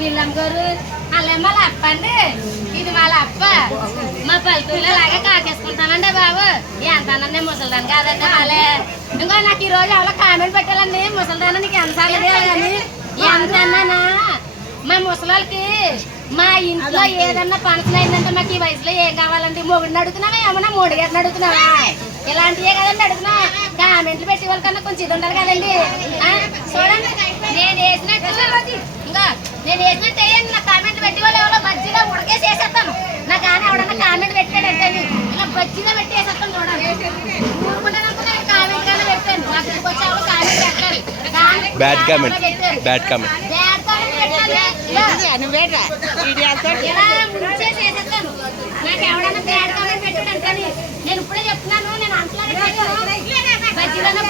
పిల్లం గారు అలా మా అప్ప అండి ఇది వాళ్ళ అప్ప మా పల్లెటూరులో లాగా కాకేసుకుంటానండి బాబు ఎంత అన్నండి ముసలిదాన్ని కాదండి వాళ్ళే ఇంకో నాకు ఈ రోజు ఎవరో కామెంట్ పెట్టాలండి ముసలిదాన్ని నీకు ఎంత అన్నది కానీ ఎంత అన్నానా మా ముసలాళ్ళకి మా ఇంట్లో ఏదన్నా ఫంక్షన్ అయిందంటే మాకు ఈ వయసులో ఏం కావాలండి మొగుడిని అడుగుతున్నావా ఏమన్నా మూడు గారిని అడుగుతున్నావా ఇలాంటివే కదండి అడుగుతున్నా కామెంట్లు పెట్టి వాళ్ళకన్నా కొంచెం ఇది ఉండాలి కదండి ఆ, చూడండి నేను వేసినట్టు ఇంకా నేను వేసినట్టు వేయండి నా కామెంట్లు పెట్టి వాళ్ళు ఎవరో బజ్జీలో ఉడకేసి వేసేస్తాను. నా కానీ ఎవడన్నా కామెంట్ పెట్టాడంటే ఇలా బజ్జీలో పెట్టి వేసేస్తాను చూడండి. కామెంట్ కానీ పెట్టాను. నాకు comment bad comment. Bad comment comment. నువ్వేట్రా. నాకు ఎవడన్నా బ్యాడ్ కామెంట్ పెట్టాడు అంటేనే నేను ఇప్పుడే చెప్తున్నాను. నేను అంతలాగే. బజ్జీలోనే.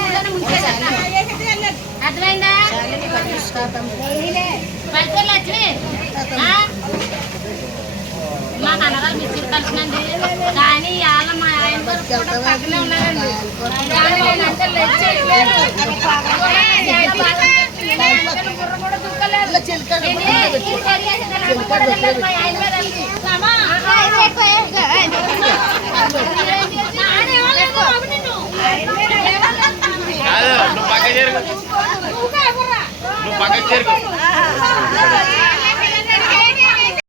అర్థమైందా? నువ్వు పక్క చేరుకో నువ్వు కాకుర్రా. నువ్వు